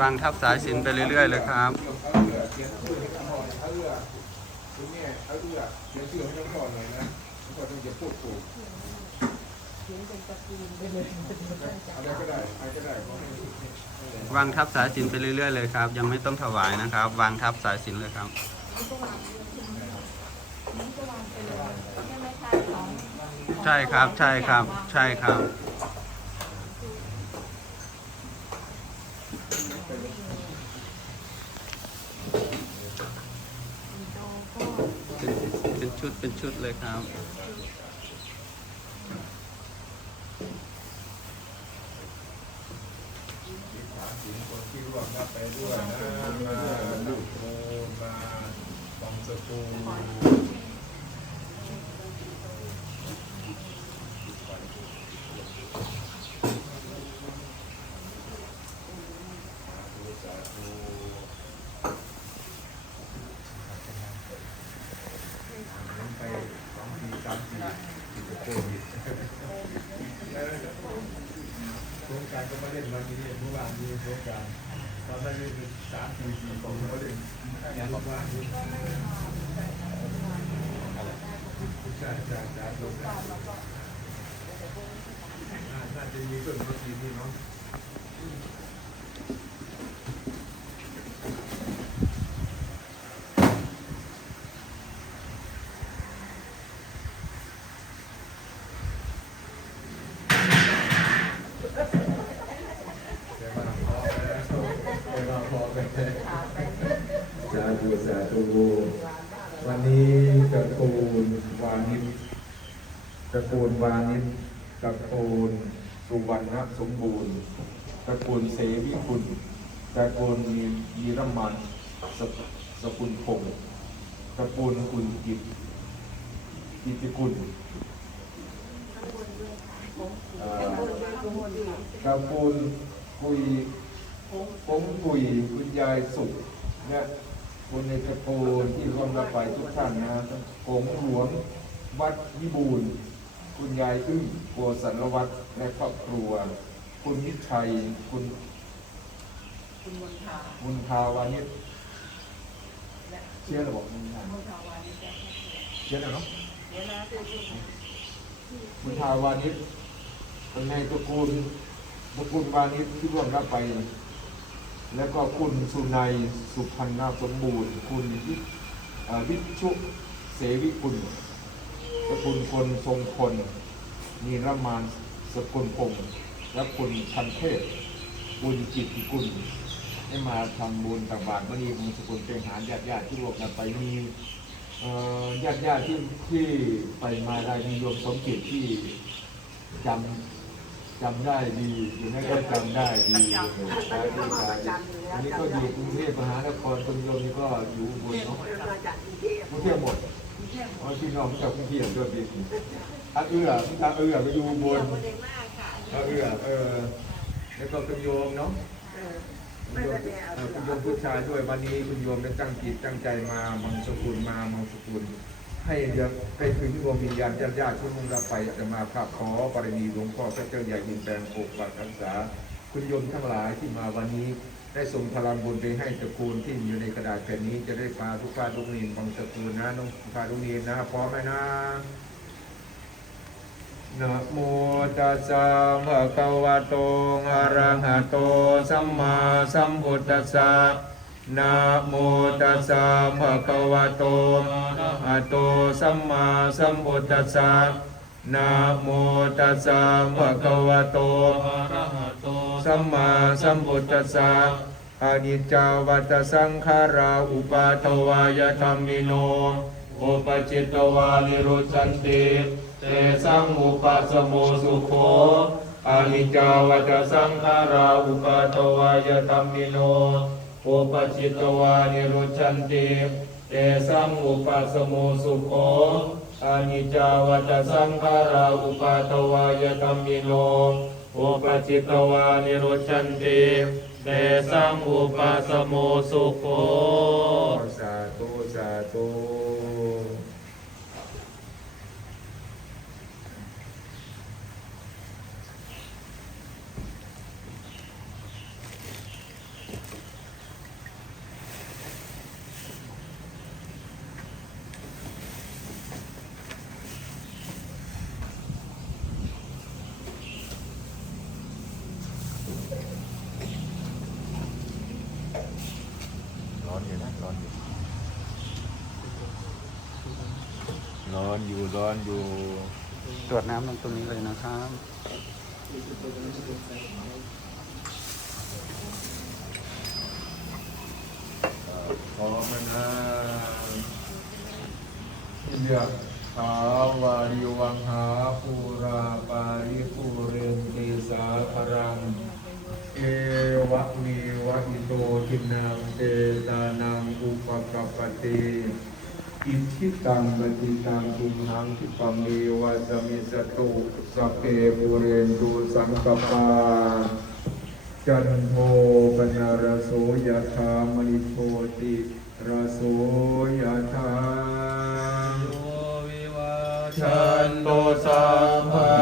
บางทับสายสินไปเรื่อย ๆ เลยครับวางทับสายสินไปเรื่อย ๆ เลยครับ ยังไม่ต้องถวายนะครับ วางทับสายสินเลยครับใช่ครับใช่ครับ ใช่ครับ เป็นชุดเป็นชุดเลยครับถึงคนที่ร่วมรับไปด้วยนะมาลูกโมมาฟังสกูสาธุไปสองทีสามทีติด โควิดโครงการก็มาเล่นวันนี้เมื่อวานนี้โครงการตอนนั้นเล่นสามสี่สี่สองมาเล่นอย่างเมื่อวานนี้ใช่ใช่ใช่ลงได้น่าจะมีเพิ่มเมื่อกี้นี่เนาะแต่ว่าพอแล้วแต่ว่าพอแล้ว สาธุวันนี้ตระกูลวานิชตระกูลวานิชตระกูลสุวรรณสมบูรณ์ตระกูลเสวิคุณตระกูลมีมีรมันสสกุลพงศ์ตระกูลคุณกิจกิติกุลตระกูลคุยพงคุยคุณยายสุขและ คนในตระกูลที่ร่วมรับไปทุกท่านนะผงหลวงวัดวิบูลคุณยายอึ้งโกสันวัฒน์และครอบครัว คุณนิชัย คุณคุณมนทามุนทาวานิชเชื่อหรือบอกมุนทาคุณทาวานี่แกเชื่อแล้วเนาะเดี๋ยวนะคือคุณมุนทาวานิชเป็นในตระกูลตระกูลวานิชที่ร่วมรับไป แล้วก็คุณสุนัยสุพรรณสมบูรณ์ คุณวิวิชุเสวิคุณตระกูลคนทรงคนมีรมานสกุลพงศ์และคุณชันเทพบุญจิตติกุลได้มาทำบุญตักบาตรมณีมงสกุลเป็นหารญาติญาติที่รวมกันไปมีญาติญาติที่ที่ไปมาได้มีโยมสมจิตที่จำ จำได้ดีอยู่นั่นก็จำได้ดีอยู่สาธุสาธุอันนี้ก็อยู่กรุงเทพมหานครคนโยมนี่ก็อยู่บนเนาะกรุงเทพหมดกรุงเทพหมเอาดพี่น้องจากกรุงเทพด้วยพี่อาเอื้อพี่ตาเอื้อไปอยู่บนอาเอื้อเออแล้วก็คุณโยมเนาะคุณโยมคุณโยมผู้ชายด้วยวันนี้คุณโยมได้ตั้งจิตตั้งใจมามังสกุลมามังสกุล ให้เดี๋ยวไปถึงดวงวิญญาณญาติญาติที่มุ่งรับไปจะมาข้าขอบารมีหลวงพ่อพระเจ้าใหญ่ยินแปลงปกปักรักษา คุณโยมทั้งหลายที่มาวันนี้ ได้ส่งพลังบุญไปให้ตระกูลที่อยู่ในกระดาษแผ่นนี้จะได้พาทุกท่าทุกนีนบางตระกูลนะน้องพาทุกนีนนะพร้อมไหมนะนะโมตัสสะภะคะวะโตอะระหะโตสัมมาสัมพุทธัสสะ นะโมตัสสะภะคะวะโตอะโตสัมมาสัมพุทธัสสะนะโมตัสสะภะคะวะโตอะระหะโตสัมมาสัมพุทธัสสะอนิจจาวัตสังขาราอุปาทวายธรรมิโนโอปจิตตวานิรุชันติเตสังอุปสมโมสุโขอานิจจาวัจสังขาราอุปาทวายธรรมิโน อุปจิตตวานิรุชันติเตสังอุปสมโมสุโขอานิจาวัจสังขาราอุปาตวายธรรมิโนอุปจิตตวานิรุชันติเตสังอุปสมโมสุโขสาธุสาธุี๋ยวนะร้อนอยู่ ร้อนอยู่ร้อนอยู่ ตรวจน้ำลงตรงนี้เลยนะครับขอมนะเดียะถาวายุวังหาภูราปาริภูเรนติสาครัง เอวะมีวะอิโตทินังเต ปกปปติอิทิตังปฏิตังตุมหังคิปะเมวะสมิสตุสเพปุเรนตุสังกปาจันโทปนารโสยธามณิโชติรโสยธาโวิวาชันโตสัมภโ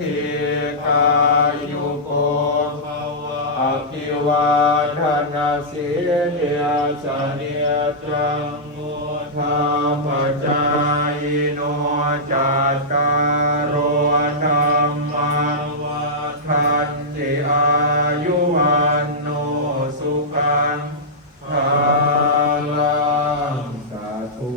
ทิคายุโกอภิวาทนาสีเดียสเนียจังมุทาปจายโนจักตา